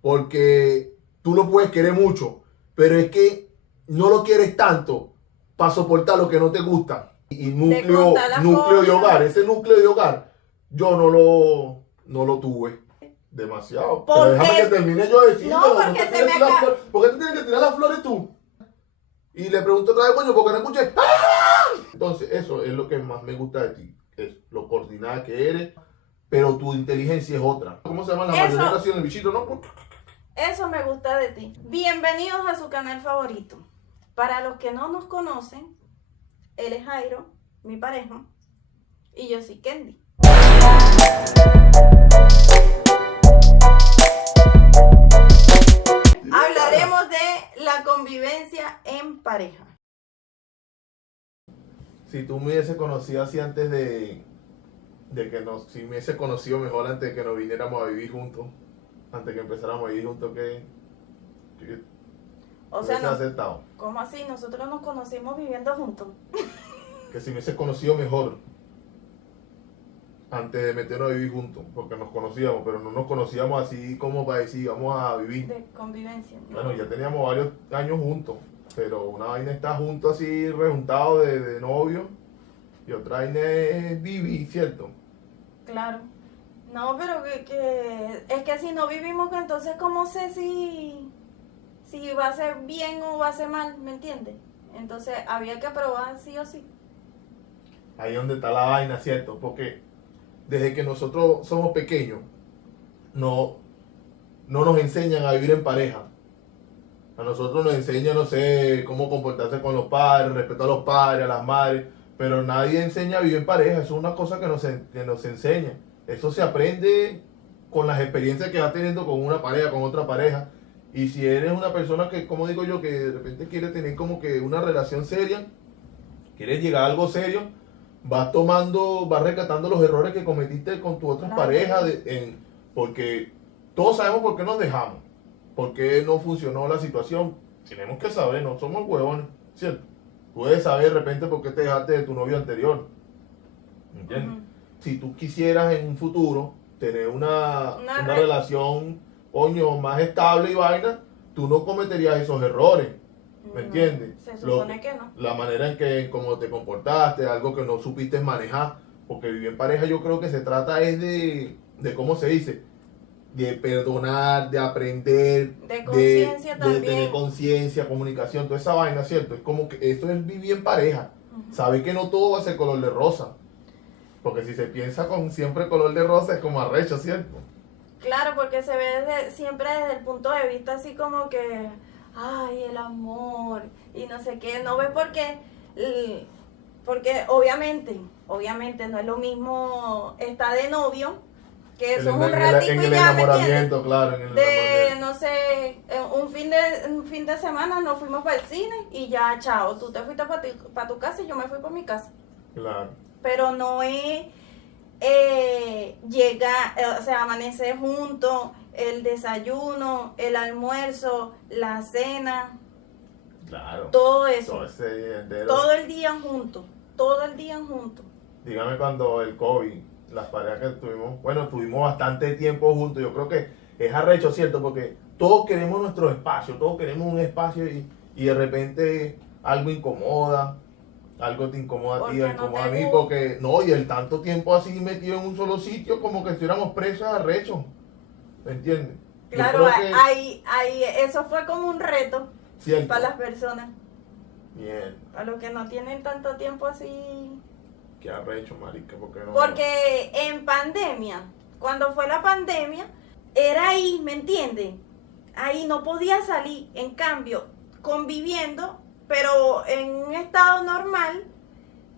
porque tú lo puedes querer mucho, pero es que no lo quieres tanto para soportar lo que no te gusta. Y núcleo de hogar, ese núcleo de hogar, yo no lo tuve demasiado. Pero déjame que termine yo de decir, no, porque se me acaba. ¿Por qué tú tienes que tirar las flores tú? Y le pregunto otra vez, coño, ¿por qué no escuché? ¡Ah! Entonces, eso es lo que más me gusta de ti, es lo coordinada que eres, pero tu inteligencia es otra. ¿Cómo se llama la marioneta así en el bichito, no? Eso me gusta de ti. Bienvenidos a su canal favorito. Para los que no nos conocen, él es Jairo, mi pareja, y yo soy Kendi. Hablaremos de la convivencia en pareja. Si tú me hubiese conocido así antes de que si me hubiese conocido mejor antes de que nos viniéramos a vivir juntos, antes que empezáramos a vivir juntos, que o sea, no, aceptado. ¿Cómo así? Nosotros nos conocimos viviendo juntos. Que si me hubiese conocido mejor antes de meternos a vivir juntos, porque nos conocíamos, pero no nos conocíamos así como para decir vamos a vivir. De convivencia. ¿No? Bueno, ya teníamos varios años juntos, pero una vaina está junto así, rejuntado de novio, y otra vaina es vivir, ¿cierto? Claro. No, pero es que si no vivimos, entonces ¿cómo sé si va a ser bien o va a ser mal? ¿Me entiendes? Entonces había que probar sí o sí. Ahí es donde está la vaina, ¿cierto? Porque desde que nosotros somos pequeños, no nos enseñan a vivir en pareja. A nosotros nos enseñan, no sé, cómo comportarse con los padres, respeto a los padres, a las madres, pero nadie enseña a vivir en pareja. Eso es una cosa que nos enseña. Eso se aprende con las experiencias que vas teniendo con una pareja, con otra pareja. Y si eres una persona que, como digo yo, que de repente quiere tener como que una relación seria, quieres llegar a algo serio, vas rescatando los errores que cometiste con tus otras parejas, porque todos sabemos por qué nos dejamos, por qué no funcionó la situación. Tenemos que saber, no somos huevones, ¿cierto? Puedes saber de repente por qué te dejaste de tu novio anterior, ¿entiendes? Si tú quisieras en un futuro tener una relación, coño, más estable y vaina, tú no cometerías esos errores. ¿Me entiendes? Se supone que no. La manera en que como te comportaste, algo que no supiste manejar, porque vivir en pareja yo creo que se trata es de ¿cómo se dice? De perdonar, de aprender, de conciencia también, de tener conciencia, comunicación, toda esa vaina, ¿cierto? Es como que esto es vivir en pareja. Sabe que no todo va a ser color de rosa, porque si se piensa con siempre color de rosa es como arrecho, ¿cierto? Claro, porque se ve siempre desde el punto de vista así como que ay, el amor, y no sé qué, no ves porque obviamente no es lo mismo estar de novio, que eso es un ratito en y el ya, enamoramiento, claro, en el enamoramiento. No sé, un fin de semana nos fuimos para el cine y ya, chao, tú te fuiste para tu casa y yo me fui para mi casa. Claro. Pero no es llegar, o sea, amanecer juntos, el desayuno, el almuerzo, la cena, claro, todo eso, todo el día juntos. Dígame cuando el COVID, las parejas que tuvimos bastante tiempo juntos, yo creo que es arrecho, ¿cierto? Porque todos queremos nuestro espacio, todos queremos un espacio y de repente algo incomoda, algo te incomoda a ti, incomoda a mí, porque no, y el tanto tiempo así metido en un solo sitio como que estuviéramos presos arrecho. ¿Me entiendes? Claro, ahí, eso fue como un reto. ¿Cierto? Para las personas. Bien. Para los que no tienen tanto tiempo así. Qué arrecho, marica, porque en pandemia, cuando fue la pandemia, era ahí, ¿me entiendes? Ahí no podía salir. En cambio, conviviendo, pero en un estado normal,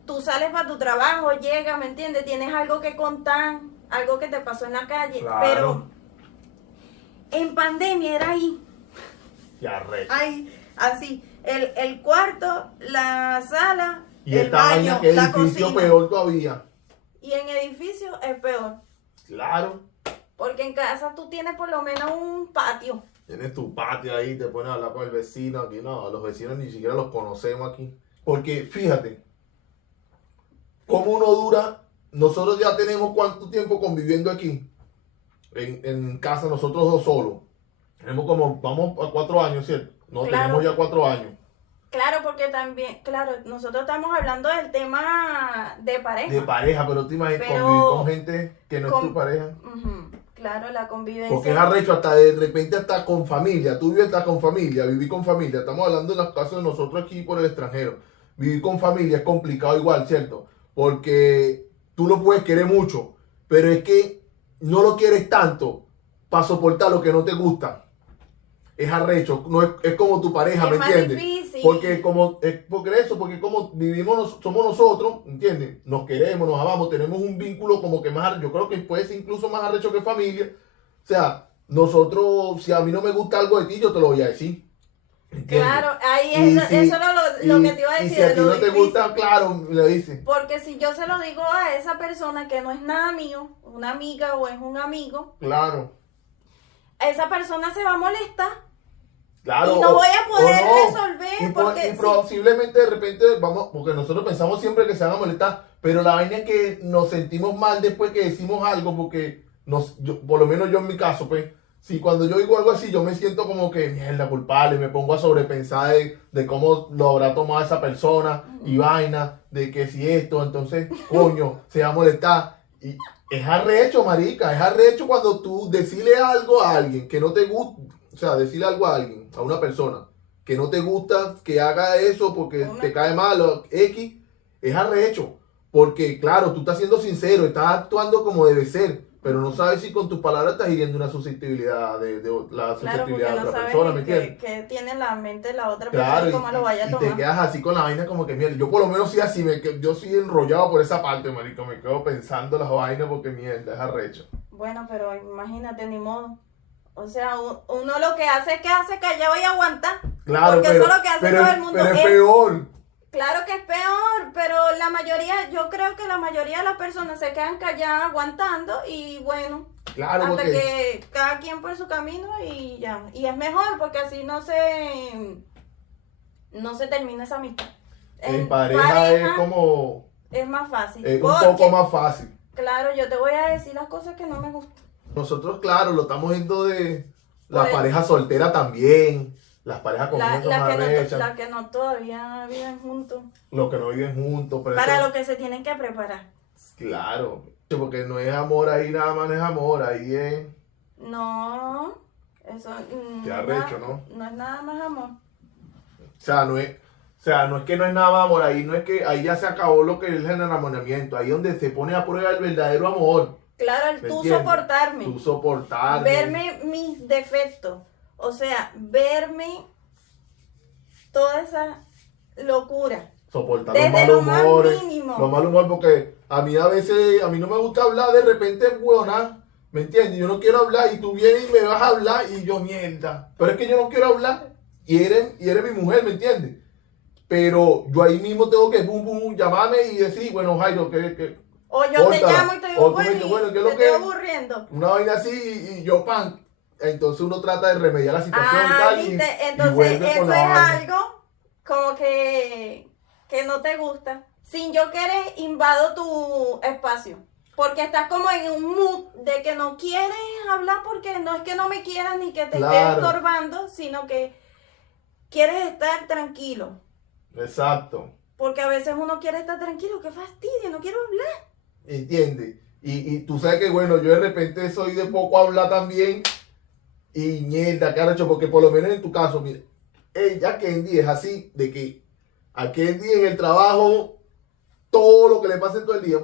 tú sales para tu trabajo, llegas, ¿me entiendes? Tienes algo que contar, algo que te pasó en la calle, claro. Pero en pandemia era ahí. Ya arrecho. Ahí, así, el cuarto, la sala, y el baño, que la edificio cocina. Peor todavía. Y en edificio es peor. Claro. Porque en casa tú tienes por lo menos un patio. Tienes tu patio ahí, te pones a hablar con el vecino. Aquí no, los vecinos ni siquiera los conocemos aquí. Porque fíjate, cómo uno dura, nosotros ya tenemos cuánto tiempo conviviendo aquí, en casa, nosotros dos solos. Tenemos como, vamos a 4 años, ¿cierto? No, Claro. tenemos ya 4 años Claro, porque también, claro, nosotros estamos hablando del tema de pareja. de pareja, pero te imaginas Pero convivir con gente que no es con- tu pareja. Ujú, claro, la convivencia. Porque es arrecho, hasta de repente hasta con familia. Tú vives hasta con familia, vivir con familia. Estamos hablando de los casos de nosotros aquí por el extranjero. Vivir con familia es complicado igual, ¿cierto? Porque tú lo puedes querer mucho, pero es que no lo quieres tanto para soportar lo que no te gusta. Es arrecho, no es como tu pareja, Es ¿me más entiendes? difícil. Porque porque como vivimos, somos nosotros, ¿entiendes? Nos queremos, nos amamos, tenemos un vínculo como que más, yo creo que puede ser incluso más arrecho que familia. O sea, nosotros, si a mí no me gusta algo de ti, yo te lo voy a decir. ¿Entiendes? Claro, ahí Y es, si- eso era lo que te iba a y decir. si a de ti lo no te difícil. gusta, claro, le dices. Porque si yo se lo digo a esa persona que no es nada mío, una amiga o es un amigo, Claro, esa persona se va a molestar claro. y no voy a poder o no. resolver. Y Porque sí, posiblemente de repente vamos, porque nosotros pensamos siempre que se van a molestar, pero la vaina es que nos sentimos mal después que decimos algo, porque por lo menos yo en mi caso, pues, si cuando yo digo algo así, yo me siento como que, mierda, culpable, me pongo a sobrepensar de cómo lo habrá tomado esa persona y vaina, de que si esto, entonces, coño, se va a molestar. Y es arrecho, marica, es arrecho cuando tú decirle algo a alguien que no te gusta, o sea, decirle algo a alguien, a una persona, que no te gusta que haga eso porque te cae mal o X, es arrecho. Porque, claro, tú estás siendo sincero, estás actuando como debe ser, pero no sabes si con tus palabras estás hiriendo una susceptibilidad de la claro, porque susceptibilidad de no otra sabes persona, ¿me ni entiendes? qué tiene en la mente la otra Claro, persona y cómo lo vaya a y te tomar. quedas así con la vaina como que mierda. Yo por lo menos sí así, yo soy enrollado por esa parte, marico, me quedo pensando las vainas porque mierda, es arrecho. Bueno, pero imagínate, ni modo. O sea, uno lo que hace es que hace callado y aguanta. Claro, Porque pero, eso es lo que hace pero, todo el mundo. pero es peor. Claro que es peor, pero la mayoría, yo creo que la mayoría de las personas se quedan calladas aguantando y bueno, Claro, hasta porque que cada quien por su camino y ya. Y es mejor porque así no se termina esa amistad. en pareja es como, es más fácil. es un Porque, poco más fácil. claro, yo te voy a decir las cosas que no me gustan. Nosotros, claro, lo estamos viendo de la Pues- pareja soltera también, las parejas con hijos Las más que, no, arrechas, la que no todavía viven juntos. los que no viven juntos, pero Para eso- lo que se tienen que preparar. claro, porque no es amor ahí, nada más no es amor, ahí es, No, eso qué no, arrecho, ¿no? no es nada más amor. O sea, no es que no es nada más amor, ahí no es que, ahí ya se acabó lo que es el enamoramiento, ahí es donde se pone a prueba el verdadero amor, Claro, el ¿me tú entiendes? soportarme, tú soportarme, verme mis defectos, o sea, verme toda esa locura. soportar Desde los malos lo más humores, mínimo. los malos humores, porque a mí a veces, a mí no me gusta hablar, de repente, huevona, ¿me entiendes? Yo no quiero hablar y tú vienes y me vas a hablar y yo, mierda, pero es que yo no quiero hablar y eres mi mujer, ¿me entiendes? Pero yo ahí mismo tengo que, llamarme y decir, bueno, Jairo, que O yo te Córtala. llamo y te O digo, tú me dices, bueno, bueno, ¿qué es te lo que estoy es? aburriendo. una vaina así y yo, pan, entonces uno trata de remediar la situación y Ah, tal y viste, y entonces vuelve con eso es la vaina. algo como que no te gusta. Sin yo querer invado tu espacio. Porque estás como en un mood de que no quieres hablar porque no es que no me quieras ni que te esté Claro. estorbando, sino que quieres estar tranquilo. Exacto. Porque a veces uno quiere estar tranquilo, qué fastidio, no quiero hablar. ¿Entiendes? Y tú sabes que, bueno, yo de repente soy de poco hablar también. Y mierda, ¿qué hecho? Porque por lo menos en tu caso, mira, ella, Kendi, es así, de que a Kendi en el trabajo, todo lo que le pase todo el día,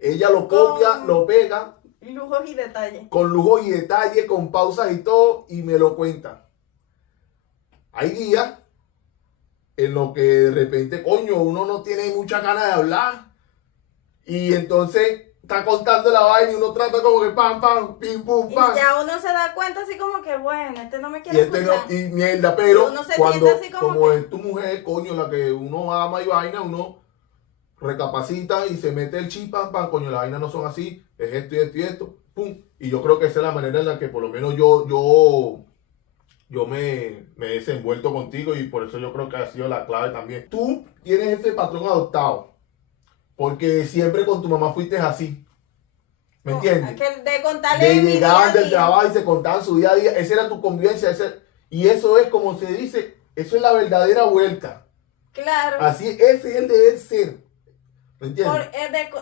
ella lo copia, Con- lo pega, Lujos y detalles. con lujo y detalle, con pausas y todo, y me lo cuenta. Hay días en los que de repente, coño, uno no tiene mucha ganas de hablar. Y entonces está contando la vaina y uno trata como que pam, pam, pim, pum, Y pam. ya uno se da cuenta así como que, bueno, este no me Y, quiere este no, escuchar. y mierda, pero Y uno se cuando, siente así como que- es tu mujer, coño, la que uno ama y vaina, uno recapacita y se mete el chip, pam, pam, coño, las vainas no son así, es esto y esto y esto, pum. Y yo creo que esa es la manera en la que por lo menos yo me he desenvuelto contigo y por eso yo creo que ha sido la clave también. Tú tienes ese patrón adoptado, porque siempre con tu mamá fuiste así. ¿Me entiendes? De contarle mi Llegaban día a del día. trabajo y se contaban su día a día. Esa era tu convivencia. Y eso es como se dice, eso es la verdadera vuelta. Claro. Así, ese es el deber ser. ¿Me entiendes?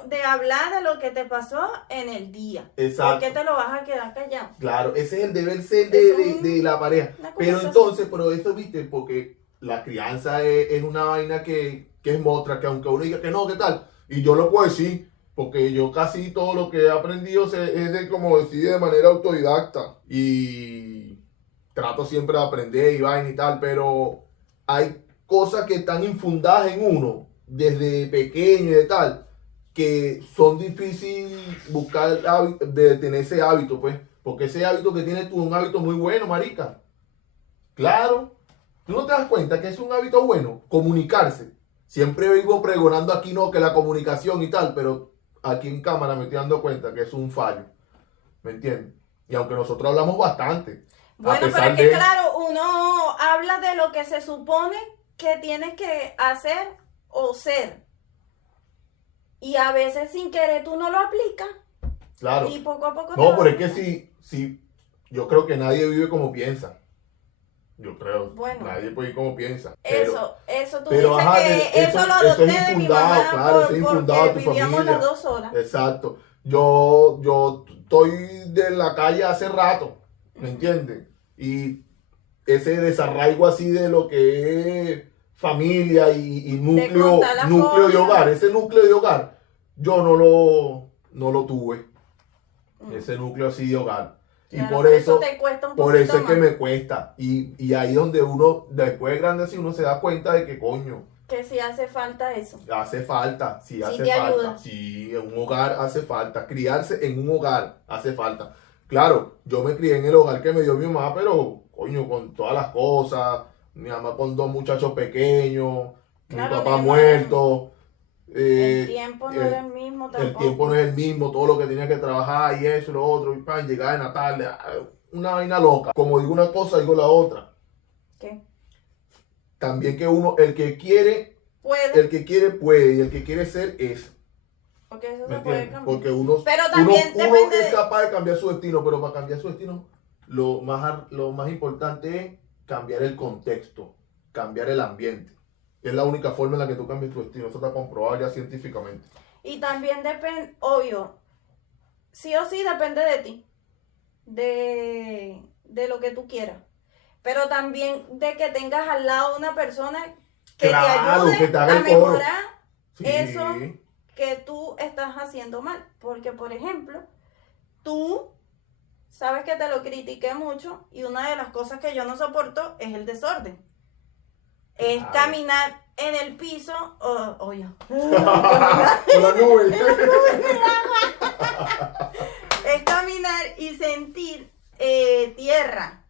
De hablar de lo que te pasó en el día. Exacto. ¿Por qué te lo vas a quedar callado? Claro, ese es el deber ser de la pareja. Una Pero conversación. entonces, pero eso, viste, porque la crianza es una vaina que es mostra, que aunque uno diga que no, ¿qué tal? Y yo lo puedo decir, porque yo casi todo lo que he aprendido es de como decir de manera autodidacta. Y trato siempre de aprender y vaina y tal, pero hay cosas que están infundadas en uno desde pequeño y de tal, que son difíciles buscar de tener ese hábito, pues. Porque ese hábito que tienes tú es un hábito muy bueno, marica. Claro. ¿Tú no te das cuenta que es un hábito bueno? Comunicarse. Siempre vivo pregonando aquí, no, que la comunicación y tal, pero aquí en cámara me estoy dando cuenta que es un fallo. ¿Me entiendes? Y aunque nosotros hablamos bastante. Bueno, pero es que claro, uno habla de lo que se supone que tienes que hacer o ser. Y a veces sin querer tú no lo aplicas. Claro. Y poco a poco No, pero es que sí, yo creo que nadie vive como piensa. Yo creo. Bueno. Nadie puede ir como piensa. Eso tú pero, dices ajá, que eso lo es adopté de mi infundado, mamá claro, eso es infundado porque de tu vivíamos familia. las 2 horas. Exacto. Yo estoy de la calle hace rato, ¿me entiendes? Y ese desarraigo así de lo que es familia y núcleo de hogar, ese núcleo de hogar, yo no lo tuve, ese núcleo así de hogar. Claro, y por eso te cuesta un por eso es poquito que más. me cuesta. Y ahí donde uno, después de grande así, uno se da cuenta de que coño, Que si hace falta eso. hace falta, sí hace te falta. ayuda. Sí, en un hogar hace falta. Criarse en un hogar hace falta. Claro, yo me crié en el hogar que me dio mi mamá, pero coño, con todas las cosas. Mi mamá con 2 muchachos pequeños, Claro, mi papá mi muerto. El tiempo no era el mismo tampoco. El tiempo no es el mismo, todo lo que tenía que trabajar y eso y lo otro, y pan, llegar en la tarde, una vaina loca. Como digo una cosa, digo la otra. ¿Qué? También que uno, el que quiere puede, y el que quiere ser es. Porque eso ¿Me se puede entiendes? cambiar. Porque uno depende es capaz de cambiar su destino, pero para cambiar su destino, lo más importante es cambiar el contexto, cambiar el ambiente. Es la única forma en la que tú cambias tu destino. Eso está comprobado ya científicamente. Y también depende, obvio, sí o sí depende de ti, de lo que tú quieras. Pero también de que tengas al lado una persona que te ayude que te haga a el coro. mejorar Sí. eso que tú estás haciendo mal. Porque, por ejemplo, tú sabes que te lo critiqué mucho y una de las cosas que yo no soporto es el desorden. Es Claro. caminar en el piso, oye. Con la nube. Es caminar y sentir tierra,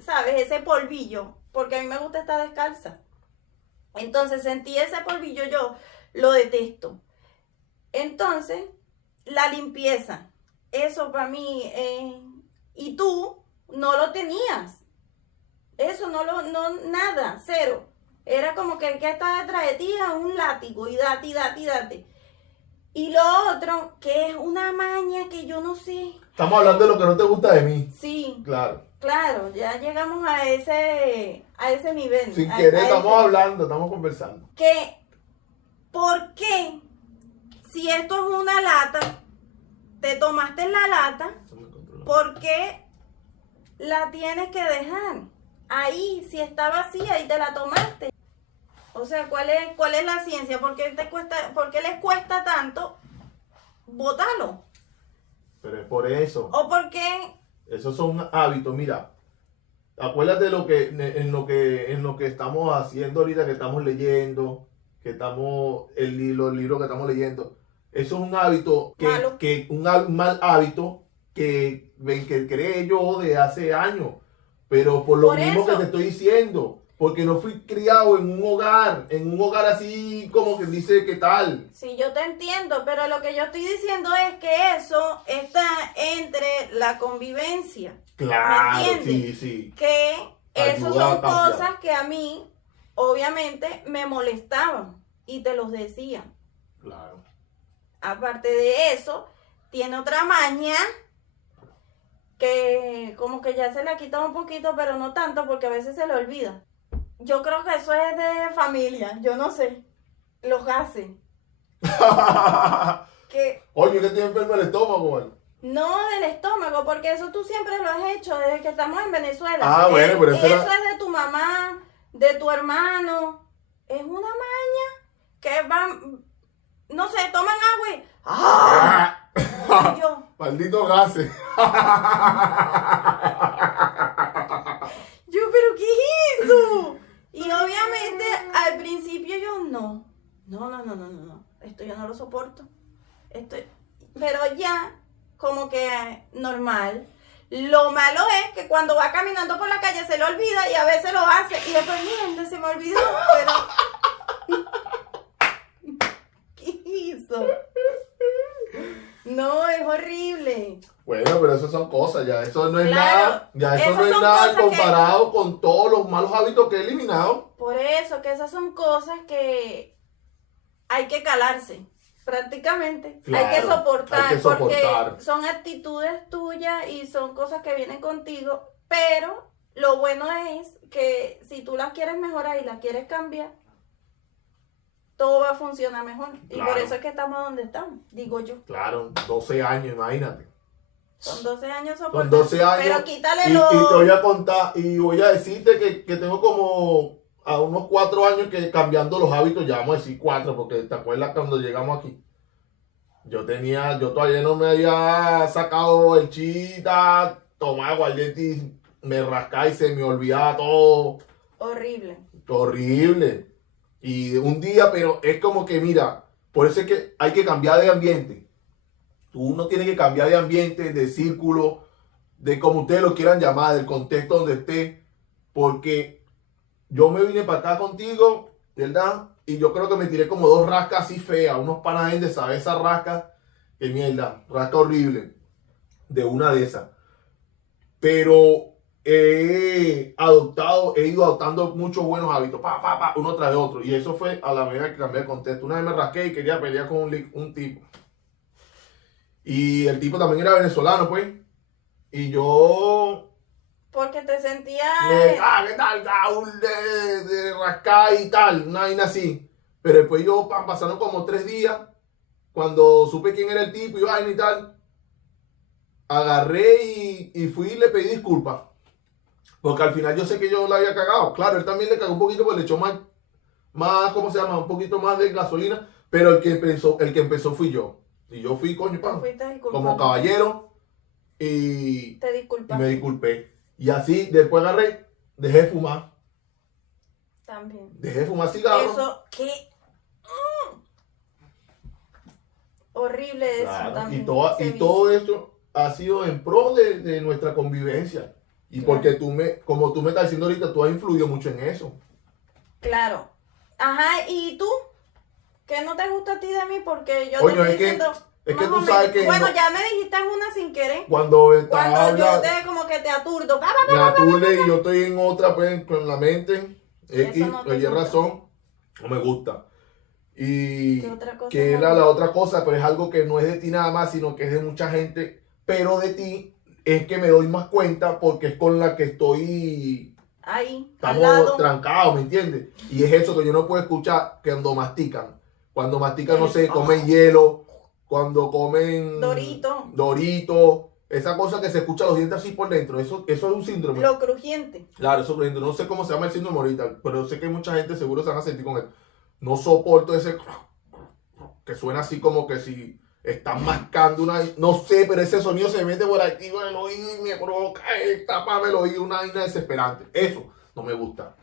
¿sabes? Ese polvillo, porque a mí me gusta estar descalza. Entonces sentí ese polvillo, yo lo detesto. Entonces, la limpieza, eso para mí, y tú no lo tenías. Eso no, nada, cero. Era como que está detrás de ti un látigo y date. Y lo otro, que es una maña que yo no sé. Estamos hablando de lo que no te gusta de mí. Sí, Claro. claro, ya llegamos a ese nivel. Sin querer estamos hablando, estamos conversando. ¿Por qué? Si esto es una lata, te tomaste la lata, ¿por qué la tienes que dejar? Ahí, si está vacía y te la tomaste. O sea, ¿cuál es la ciencia? ¿Por qué les cuesta tanto botarlo? Pero es por eso. ¿O por qué? Esos son hábitos, mira. Acuérdate en lo que estamos haciendo ahorita, que estamos leyendo, los libros que estamos leyendo. Eso es un hábito Malo. un mal hábito que creé yo de hace años. Pero por lo Por mismo eso. que te estoy diciendo, porque no fui criado en un hogar así como que dice qué tal. Sí, yo te entiendo, pero lo que yo estoy diciendo es que eso está entre la convivencia. Claro, ¿Me entiendes? sí. Que Ayuda esas a son cambiar. cosas que a mí, obviamente, me molestaban y te los decía. Claro. Aparte de eso, tiene otra maña que como que ya se le ha quitado un poquito, pero no tanto porque a veces se le olvida. Yo creo que eso es de familia, yo no sé. Los gases. Que Oye, ¿qué tiene enfermo el estómago, vale? no del estómago, porque eso tú siempre lo has hecho desde que estamos en Venezuela. Ah, bueno, pero eso eso era- es de tu mamá, de tu hermano. Es una maña que van, no sé, toman agua y... ¡Ah! Y yo, Maldito gases. ¿pero qué es eso? Y obviamente al principio yo no. Esto yo no lo soporto. Pero ya, como que normal. Lo malo es que cuando va caminando por la calle se le olvida y a veces lo hace. Y después, mira, se me olvidó. Pero... ¿Qué hizo? No, es horrible. Bueno, pero eso son cosas, ya eso no es Claro, nada, ya eso esas no es son nada cosas que- comparado con todos los malos hábitos que he eliminado. Por eso, que esas son cosas que hay que calarse, prácticamente. Claro, hay que soportar, hay que soportar. porque son actitudes tuyas y son cosas que vienen contigo, pero lo bueno es que si tú las quieres mejorar y las quieres cambiar, todo va a funcionar mejor. Y Claro. por eso es que estamos donde estamos, digo yo. Claro, 12 años, imagínate. Son 12 años Con soportando. 12 años. Pero quítale Y los... te voy a contar, y voy a decirte que tengo como a unos 4 años que cambiando los hábitos, ya vamos a decir 4, porque te acuerdas cuando llegamos aquí. Yo todavía no me había sacado el chita, tomaba guardetis, me rascaba y se me olvidaba todo. Horrible. Horrible. Y un día, pero es como que, mira, por eso es que hay que cambiar de ambiente. Uno tiene que cambiar de ambiente, de círculo, de como ustedes lo quieran llamar, del contexto donde esté. Porque yo me vine para acá contigo, ¿verdad? Y yo creo que me tiré como 2 rascas así feas, unos panas de saber esa rasca, que mierda, rasca horrible, de una de esas. Pero he ido adoptando muchos buenos hábitos, uno tras otro. Y eso fue a la medida que cambié el contexto. Una vez me rasqué y quería pelear con un tipo. Y el tipo también era venezolano, pues. Y yo Porque te sentías... ¿qué tal? De rascar y tal, una vaina así. Pero después pasaron como 3 días, cuando supe quién era el tipo y vaina y tal, agarré y fui y le pedí disculpas. Porque al final yo sé que yo la había cagado. Claro, él también le cagó un poquito porque le echó más, ¿cómo se llama? Un poquito más de gasolina. Pero el que empezó fui yo. Y yo fui, coño, Te pan, fuiste disculpando. como caballero. Y Te y disculpas. me disculpé. Y así, después agarré, dejé de fumar. También. Dejé de fumar cigarros. Eso, qué horrible eso Claro, también. y ese todo esto ha sido en pro de nuestra convivencia. Y Claro. porque como tú me estás diciendo ahorita, tú has influido mucho en eso. vicio. Claro. Ajá, ¿y tú? ¿Qué no te gusta a ti de mí? Porque yo Coño, te estoy es que- diciendo... es que más tú o sabes menos. que Bueno, no- ya me dijiste una sin querer. Cuando estás Cuando yo hablando, te como que te aturdo. me aturde y yo estoy en otra, pues, con la mente, Eso X, no te oye, gusta. razón, no me gusta. Y ¿Qué otra cosa que no? era la otra cosa, pero es algo que no es de ti nada más, sino que es de mucha gente, pero de ti es que me doy más cuenta porque es con la que estoy, Ahí, al estamos lado. trancados, ¿me entiendes? Y es eso que yo no puedo escuchar cuando mastican. Cuando mastican, no sé, comen hielo, cuando comen Dorito, esa cosa que se escucha los dientes así por dentro, eso es un síndrome. Lo crujiente. Claro, eso por ejemplo, no sé cómo se llama el síndrome ahorita, pero sé que mucha gente seguro se van a sentir con esto. No soporto ese que suena así como que si están mascando una... No sé, pero ese sonido se mete por aquí en el oído y me provoca taparme el oído, una vaina desesperante. Eso no me gusta.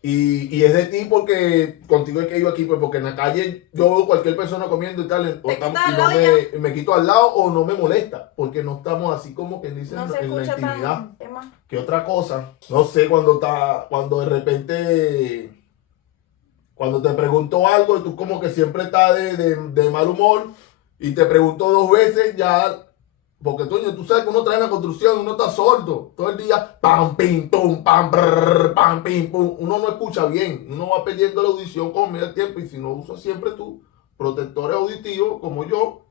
Y es de ti porque contigo es que ido aquí, pues porque en la calle yo veo cualquier persona comiendo y tal, Te quitas al y lado me quito al lado o no me molesta, porque no estamos así como que dicen No se en la escucha intimidad. tan... ¿Qué más? ¿Qué otra cosa? No sé, cuando de repente, cuando te pregunto algo y tú como que siempre estás de mal humor y te pregunto 2 veces, ya, porque tú sabes que uno trae en la construcción, uno está sordo, todo el día, pam, pim, tum, pam, brrr, pam, pim, pum, uno no escucha bien, uno va perdiendo la audición con el tiempo y si no usas siempre tus protectores auditivos como yo,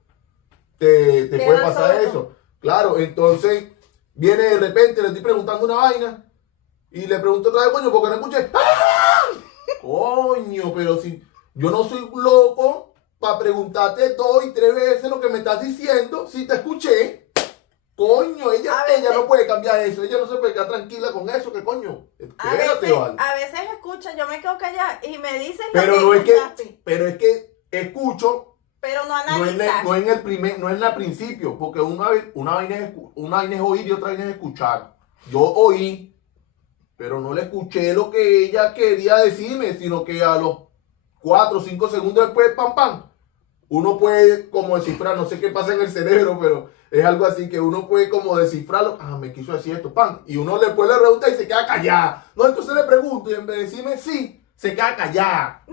te Queda puede pasar sordo. eso. Claro, entonces viene de repente, le estoy preguntando una vaina y le pregunto otra vez, coño, ¿por qué no escuché? ¡Ah! Coño, pero si yo no soy loco para preguntarte 2 y 3 veces lo que me estás diciendo, si te escuché. Coño, ella no puede cambiar eso, ella no se puede quedar tranquila con eso, que coño, espérate, vale. A veces escucha, yo me quedo callada y me dices Pero lo no que es que, escuchaste, pero es que escucho, pero no no en analizas. no en el principio, porque una vaina es oír y otra vaina es escuchar. Yo oí, pero no le escuché lo que ella quería decirme, sino que a los 4 o 5 segundos después, pam, pam, uno puede como descifrar, no sé qué pasa en el cerebro, pero es algo así que uno puede como descifrarlo. Ah, me quiso decir esto, pam. Y uno después le pregunta y se queda callada. No, entonces le pregunto y en vez de decirme sí, se queda callada.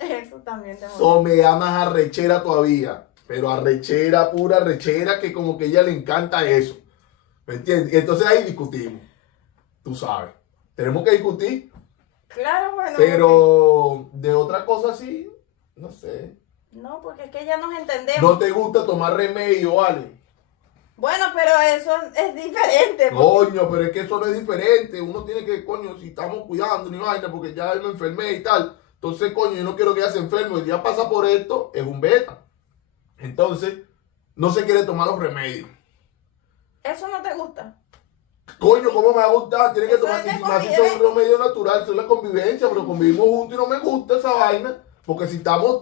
Eso también te Eso me da más arrechera todavía. Pero arrechera, pura arrechera, que como que a ella le encanta eso. ¿Me entiendes? Y entonces ahí discutimos. Tú sabes. Tenemos que discutir. Claro, bueno. Pero de otra cosa sí, no sé. No, porque es que ya nos entendemos. No te gusta tomar remedio, ¿vale? Bueno, pero eso es diferente. Coño, pero es que eso no es diferente. Uno tiene que, coño, si estamos cuidando ni vaina, porque ya me enfermé y tal. Entonces, coño, yo no quiero que ella se enferme. El día pasa por esto, es un beta. Entonces, no se quiere tomar los remedios. Eso no te gusta. Coño, ¿cómo me va a gustar? Tiene que Eso tomar, es si de más si convivencia. son remedio natural, eso es la convivencia, pero convivimos juntos y no me gusta esa vaina. Porque si estamos.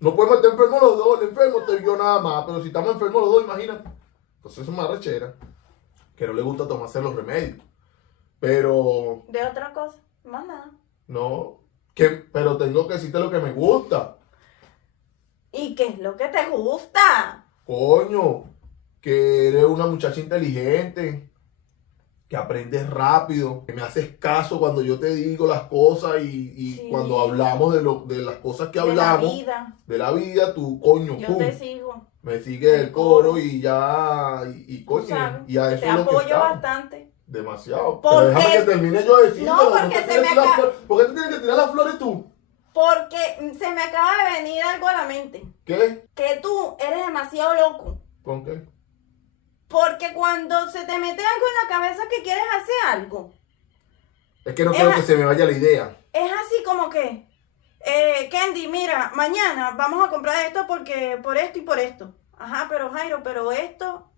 No podemos estar enfermos los dos, el enfermo estoy yo nada más. Pero si estamos enfermos los dos, imagínate. Entonces es una rechera. Que no le gusta tomarse los remedios. Pero, De otra cosa, más nada. no. Pero tengo que decirte lo que me gusta. ¿Y qué es lo que te gusta? Coño, que eres una muchacha inteligente, que aprendes rápido, que me haces caso cuando yo te digo las cosas y Sí. cuando hablamos de las cosas que De la hablamos, vida. de la vida, tú, coño, Yo pum, te sigo. me sigue el El coro coro. y ya, y Tú coño, sabes. y a eso Te es lo que apoyo estamos. bastante. Demasiado. Porque- Pero déjame que termine yo de decirlo. No, porque se me acaba- ¿Por qué tú tienes que tirar las flores tú? Porque se me acaba de venir algo a la mente. ¿Qué? Que tú eres demasiado loco. ¿Con qué? Porque cuando se te mete algo en la cabeza que quieres hacer algo, Es que no quiero que se me vaya la idea. es así como que, Candy, mira, mañana vamos a comprar esto porque por esto y por esto. Ajá, pero Jairo, pero esto,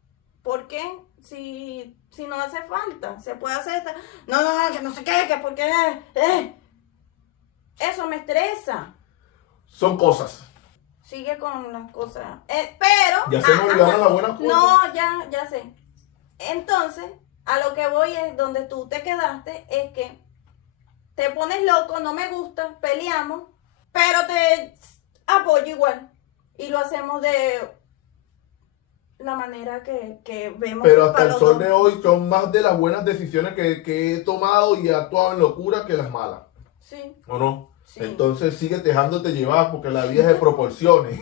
¿por qué? Si no hace falta, se puede hacer esta. No, que no sé qué, que porque eso me estresa. Son cosas. Sigue con las cosas. Pero. Ya se me olvidaron ajá. las buenas cosas. No, ya sé. Entonces, a lo que voy es donde tú te quedaste, es que te pones loco, no me gusta, peleamos, pero te apoyo igual. Y lo hacemos de la manera que vemos. Pero hasta para el los sol dos. de hoy son más de las buenas decisiones que he tomado y he actuado en locura que las malas. Sí, ¿O no? sí. Entonces sigue dejándote llevar porque la vida es de proporciones.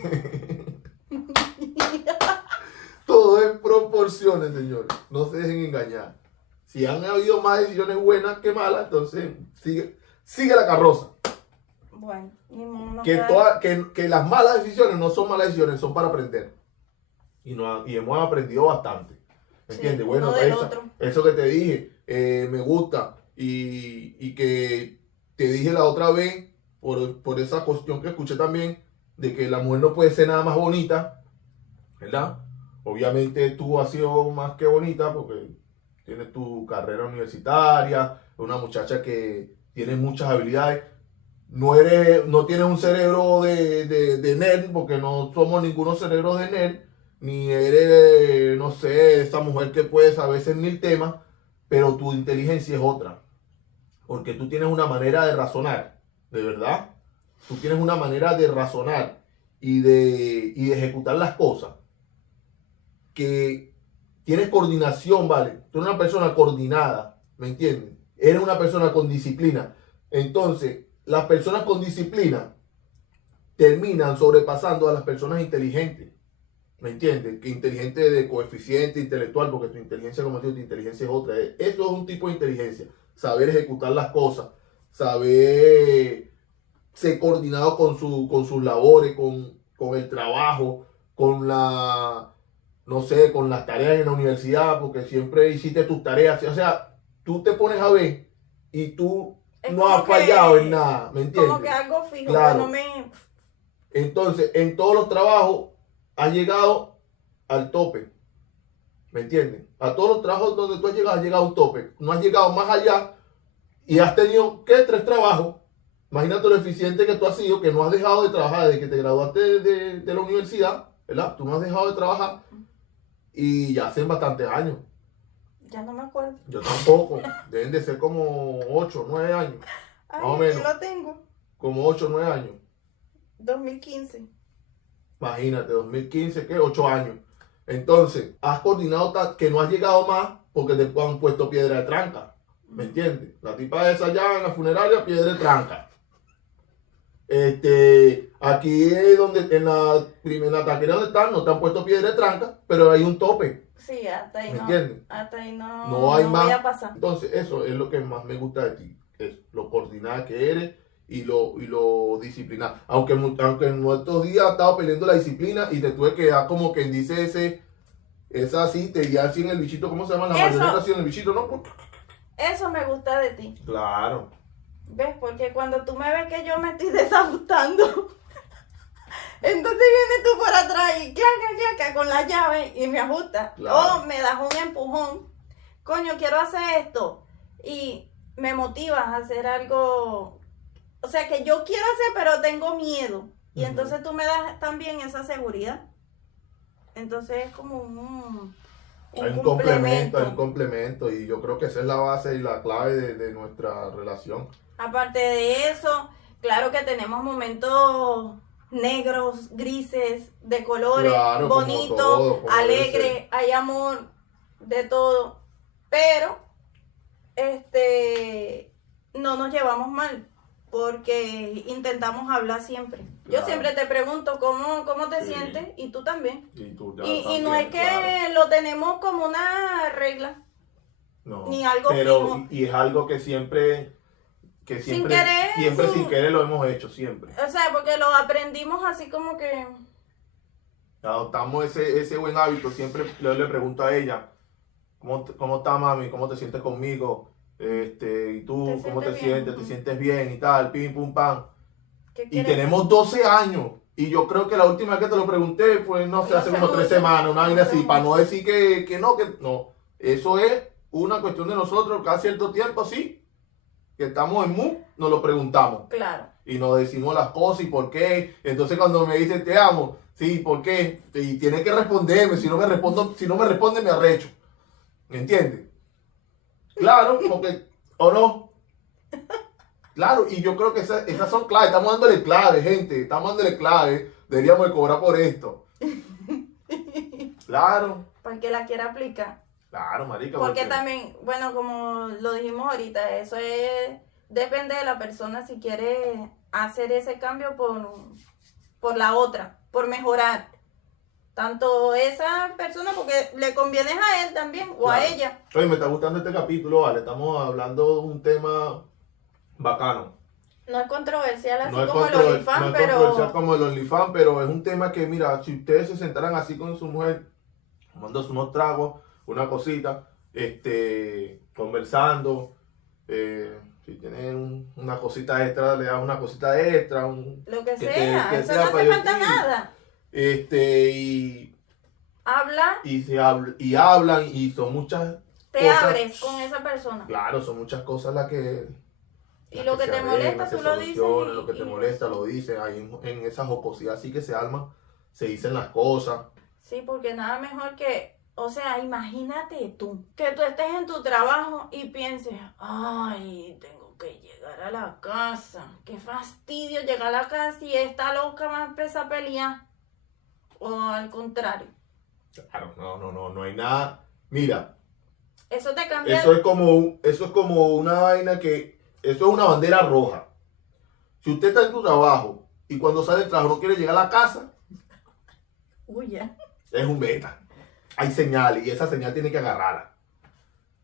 Todo es proporciones, señores. No se dejen engañar. Si han habido más decisiones buenas que malas, entonces sigue la carroza. Bueno, ni modo, no Que, queda- que las malas decisiones no son malas decisiones, son para aprender. Y hemos aprendido bastante. ¿Me Sí, entiendes? uno Bueno, del otro. eso que te dije, me gusta. Y que te dije la otra vez, por esa cuestión que escuché también, de que la mujer no puede ser nada más bonita, ¿verdad? Obviamente tú has sido más que bonita porque tienes tu carrera universitaria, una muchacha que tiene muchas habilidades. No tienes un cerebro de nerd, porque no somos ninguno cerebros de nerd, ni eres, no sé, esa mujer que puede saber hacer 1000 temas, pero tu inteligencia es otra. Porque tú tienes una manera de razonar, de verdad. Tú tienes una manera de razonar y de ejecutar las cosas. Que tienes coordinación, ¿vale? Tú eres una persona coordinada, ¿me entiendes? Eres una persona con disciplina. Entonces, las personas con disciplina terminan sobrepasando a las personas inteligentes. ¿Me entiendes? Que inteligente de coeficiente intelectual, porque tu inteligencia, como digo, tu inteligencia es otra. Eso es un tipo de inteligencia. Saber ejecutar las cosas, saber ser coordinado con sus labores, con el trabajo, con no sé, con las tareas en la universidad, porque siempre hiciste tus tareas. O sea, tú te pones a ver y tú Es no como has fallado que- en nada, ¿me entiendes? Como que algo fijo, Claro. que no me... Entonces, en todos los trabajos has llegado al tope, ¿me entiendes? A todos los trabajos donde tú has llegado a un tope. No has llegado más allá y has tenido, ¿qué? 3 trabajos. Imagínate lo eficiente que tú has sido, que no has dejado de trabajar desde que te graduaste de la universidad, ¿verdad? Tú no has dejado de trabajar y ya hacen bastantes años. Ya no me acuerdo. Yo tampoco. Deben de ser como 8, 9 años. Ay, Más o aquí menos. lo tengo. Como 8, 9 años. 2015. Imagínate, 2015, ¿qué? 8 años. Entonces, has coordinado que no has llegado más porque te han puesto piedra de tranca. ¿Me entiendes? La tipa esa allá en la funeraria, piedra de tranca. Aquí es donde, en la taquería donde están, no te han puesto piedra de tranca, pero hay un tope. Sí, hasta ahí ¿Me no. entiendes? Hasta ahí no, No hay no más. voy a pasar. Entonces, eso es lo que más me gusta de ti. Es lo coordinada que eres y lo disciplinada. Aunque en nuestros días he estado peleando la disciplina y te tuve que dar como quien dice esa así, te di así en el bichito, ¿cómo se llama? La Eso. marioneta así en el bichito, ¿no? Eso me gusta de ti. Claro. ¿Ves? Porque cuando tú me ves que yo me estoy desajustando, entonces vienes tú por atrás y claca con la llave y me ajusta. Claro. O me das un empujón. Coño, quiero hacer esto. Y me motivas a hacer algo. O sea, que yo quiero hacer, pero tengo miedo. Y Ujú. entonces tú me das también esa seguridad. Entonces es como un Hay un complemento y yo creo que esa es la base y la clave de nuestra relación. Aparte de eso, claro que tenemos momentos negros, grises, de colores, Claro, como bonitos, todo, como alegres, hay amor, de todo. Pero, no nos llevamos mal, porque intentamos hablar siempre. Yo Claro. siempre te pregunto cómo te Sí. sientes y tú también. Y tú Y no también, es que claro. lo tenemos como una regla. No, ni algo pero fijo. y es algo que siempre Sin querer, siempre sin- sin querer lo hemos hecho, siempre. O sea, porque lo aprendimos así como que... Adoptamos ese buen hábito, siempre le pregunto a ella, ¿cómo está mami? ¿Cómo te sientes conmigo? ¿Y tú ¿Te cómo te sientes bien? sientes? ¿Te Ujú. sientes bien? Y tal, pim, pum, pam. ¿qué Y quieres? tenemos 12 años. Y yo creo que la última vez que te lo pregunté fue, no sé, No hace hace unos 3 mucho. semanas, una vaina No hace así, para no mucho. decir que no. Eso es una cuestión de nosotros, cada cierto tiempo, así, que estamos en mood, nos lo preguntamos. Claro. Y nos decimos las cosas y por qué. Entonces cuando me dicen te amo, sí, ¿por qué? Y tiene que responderme, si no me responde me arrecho. ¿Me entiendes? Claro, porque, ¿o no? Claro, y yo creo que esas son claves, estamos dándole clave, gente, estamos dándole clave, deberíamos de cobrar por esto. Claro, Para el que la quiera aplicar. claro, marica. Porque también, bueno, como lo dijimos ahorita, eso depende de la persona si quiere hacer ese cambio por la otra, por mejorar. Tanto esa persona, porque le conviene a él también, o a Claro. ella. Oye, me está gustando este capítulo, vale, estamos hablando de un tema bacano. No es controversial así No es, como el controversial, OnlyFans, no es pero... controversial como el OnlyFans, pero es un tema que, mira, si ustedes se sentaran así con su mujer, tomándose unos tragos, una cosita, conversando, si tienen una cosita extra, le das una cosita extra, Lo que que sea, que eso sea no para hace falta divertir. nada. Habla, Y hablan, y son muchas te cosas. abres con esa persona. Claro, son muchas cosas las que... Y las lo que se te molesta, las que tú lo dices. solucionan, lo que te y- molesta, lo dices. Ahí en esa jocosidad así que se arma, se dicen las cosas. Sí, porque nada mejor que, o sea, imagínate tú, que tú estés en tu trabajo y pienses, ay, tengo que llegar a la casa, qué fastidio llegar a la casa y esta loca va a empezar a pelear. O al contrario, Claro, no hay nada. Mira, eso te cambia. eso es como una vaina eso es una bandera roja. Si usted está en tu trabajo y cuando sale del trabajo no quiere llegar a la casa, Uy, ya. es un beta. Hay señales y esa señal tiene que agarrarla.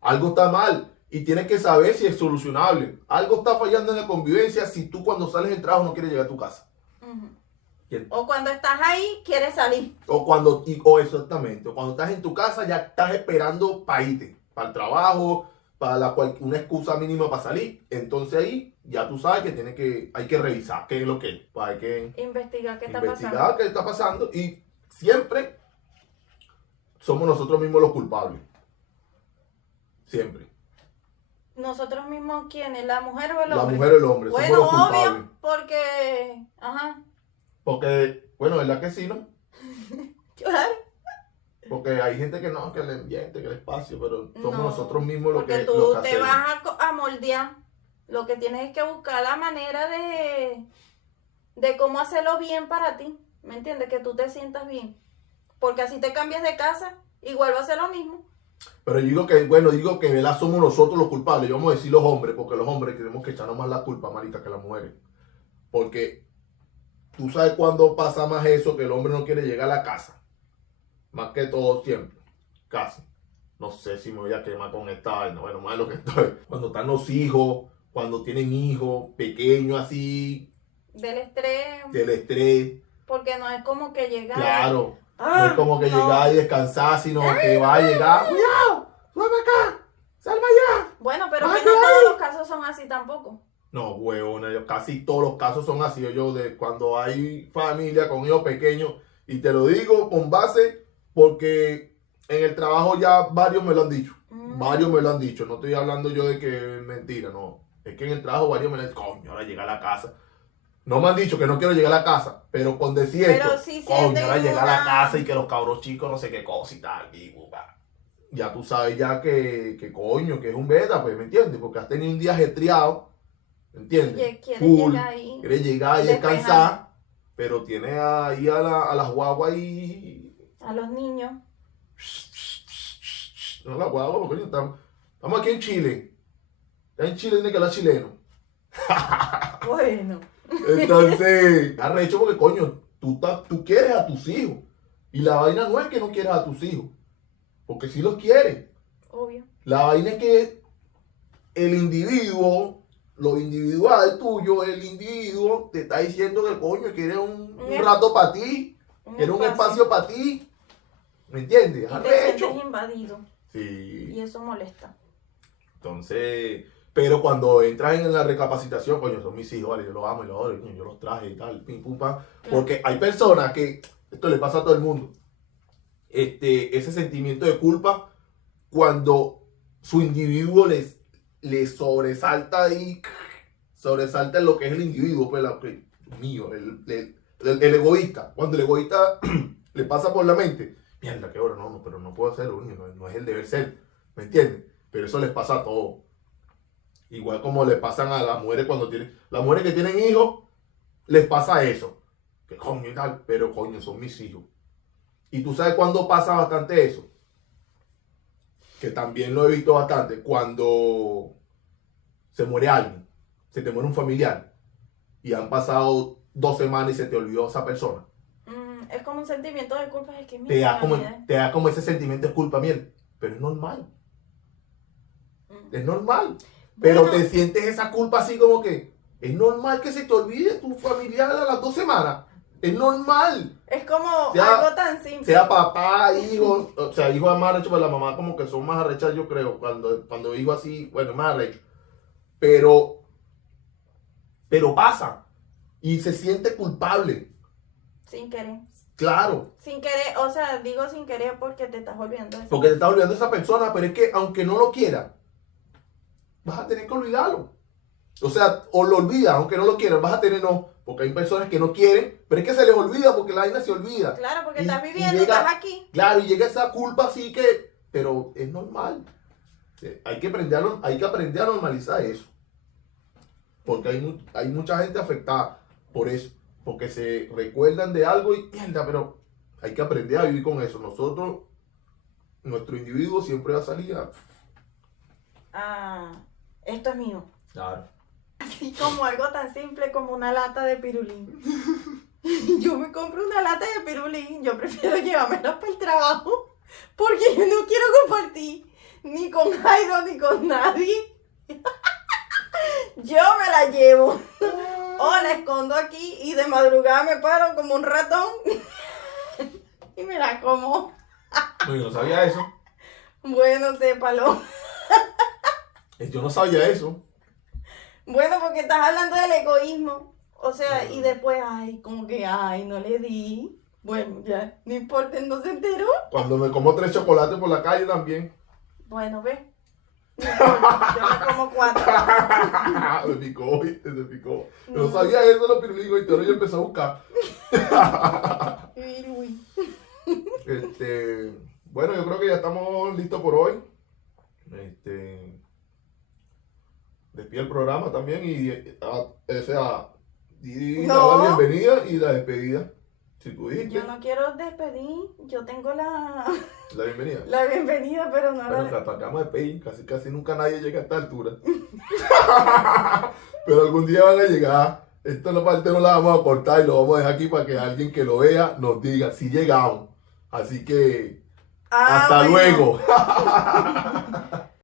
Algo está mal y tienes que saber si es solucionable. Algo está fallando en la convivencia si tú cuando sales del trabajo no quieres llegar a tu casa. Ujú. ¿Quién? O cuando estás ahí, quieres salir. O exactamente, o cuando estás en tu casa ya estás esperando para irte, para el trabajo, para una excusa mínima para salir. Entonces ahí ya tú sabes que hay que revisar qué es lo que es. Pues hay que Investigar qué está investigar pasando. qué está pasando y siempre somos nosotros mismos los culpables. Siempre. Nosotros mismos, ¿quiénes? ¿La mujer o el La hombre? mujer o el hombre, Bueno, somos los culpables. obvio, porque... Ajá, Porque, bueno, ¿verdad que sí, no? claro. Porque hay gente que no, que el ambiente, que el espacio, pero somos No, nosotros mismos lo porque que, tú lo que te hacemos. vas a moldear. Lo que tienes es que buscar la manera de cómo hacerlo bien para ti. ¿Me entiendes? Que tú te sientas bien. Porque así te cambias de casa, igual va a ser lo mismo. Pero yo digo que ¿verdad? Somos nosotros los culpables. Yo vamos a decir los hombres, porque los hombres tenemos que echarnos más la culpa, marica, que las mujeres. Porque tú sabes cuándo pasa más eso, que el hombre no quiere llegar a la casa. Más que todo siempre. Casi. No sé si me voy a quemar con esta vaina. Bueno, más lo que estoy. Cuando están los hijos, cuando tienen hijos pequeños así, Del estrés. del estrés. Porque no es como que llegar. Claro. Ah, No es como que no. llegar y descansar, sino que va a llegar. ¡Cuidado! ¡Súbeme acá! ¡Salva allá! Bueno, pero Ay, que no ay. todos los casos son así tampoco. No, huevona, casi todos los casos son así. Yo de cuando hay familia con hijos pequeños, y te lo digo con base porque en el trabajo ya varios me lo han dicho. Varios me lo han dicho. No estoy hablando yo de que es mentira, no. Es que en el trabajo varios me lo han dicho, coño, ahora llega a la casa. No me han dicho que no quiero llegar a la casa, pero con decir Pero esto, sí coño, sienten ahora llegar a la una- casa y que los cabros chicos no sé qué cosa y tal. Ya tú sabes ya que coño, que es un beta, pues, ¿me entiendes? Porque has tenido un día ajetreado, ¿me entiendes? Y quiere Full, llegar ahí. quiere llegar y despejar. descansar, pero tiene ahí a las guaguas y... A los niños. No, las guaguas, porque coño, estamos aquí en Chile. Está en Chile, tiene que hablar chileno. Bueno. Entonces, arrecho porque, coño, tú quieres a tus hijos. Y la vaina no es que no quieras a tus hijos, porque sí los quieres. Obvio. La vaina es que el individuo, lo individual tuyo, el individuo te está diciendo que, coño, quiere un rato para ti, quiere un espacio para ti. ¿Me entiendes? Y te Arrecho. sientes invadido. Sí. Y eso molesta. Entonces, pero cuando entras en la recapacitación, coño, son mis hijos, vale, yo los amo y los adoro, coño, yo los traje y tal, pim, pum, pam. Porque hay personas que, esto le pasa a todo el mundo, ese sentimiento de culpa cuando su individuo les sobresalta y sobresalta en lo que es el individuo, pues, mío, el egoísta. Cuando el egoísta le pasa por la mente, mierda, qué hora, no, pero no puedo hacerlo, no es el deber ser, ¿me entiendes? Pero eso les pasa a todos. Igual como le pasan a las mujeres cuando tienen... Las mujeres que tienen hijos, les pasa eso. Que coño y tal, pero coño, son mis hijos. Y tú sabes cuándo pasa bastante eso. Que también lo he visto bastante. Cuando se muere alguien, se te muere un familiar, y han pasado 2 semanas y se te olvidó esa persona. Es como un sentimiento de culpa. Es que Te da mira, te da como ese sentimiento de culpa, miel. Pero es normal. Es normal. Pero Bueno. te sientes esa culpa así como que es normal que se te olvide tu familiar a las 2 semanas. Es normal. Es como Sea- algo tan simple. Sea papá, hijo, o sea, hijo es más arrecho, pero la mamá como que son más arrechas, yo creo. Cuando digo así, bueno, es más arrecho. Pero pasa. Y se siente culpable. Sin querer. Claro. Sin querer, o sea, digo sin querer porque te estás olvidando de eso. Porque te estás olvidando de esa persona, pero es que aunque no lo quieras, vas a tener que olvidarlo. O sea, o lo olvidas, aunque no lo quieras, vas a tener no. Porque hay personas que no quieren, pero es que se les olvida porque la vaina se olvida. Claro, porque Y- estás y viviendo, llega- estás aquí. Claro, y llega esa culpa así que, pero es normal. Hay que aprender a normalizar eso. Porque hay mucha gente afectada por eso. Porque se recuerdan de algo y mierda, pero hay que aprender a vivir con eso. Nosotros, nuestro individuo siempre va a salir a... Esto es mío. Claro. Así como algo tan simple como una lata de pirulín. Yo me compro una lata de pirulín, yo prefiero llevármela para el trabajo porque yo no quiero compartir ni con Jairo ni con nadie. Yo me la llevo. O la escondo aquí y de madrugada me paro como un ratón y me la como. No, yo no sabía eso. Bueno, sépalo. Yo no sabía eso. Bueno, porque estás hablando del egoísmo. O sea, y después, ay, como que, ay, no le di. Bueno, ya, no importa, no se enteró. Cuando me como 3 chocolates por la calle también. Bueno, ve. No importa, yo me como 4. Me picó, ¿viste? Se picó. Yo no sabía eso, los piruligos, y ahora yo empecé a buscar. Uy. Bueno, yo creo que ya estamos listos por hoy. Despide el programa también y di No. la bienvenida y la despedida. Si tú dijiste Yo no quiero despedir, yo tengo la bienvenida. la bienvenida, pero no Bueno, la... que acabamos de pedir, casi nunca nadie llega a esta altura. Pero algún día van a llegar. Esta parte no la vamos a cortar y lo vamos a dejar aquí para que alguien que lo vea nos diga si llegamos. Así que hasta bueno. luego.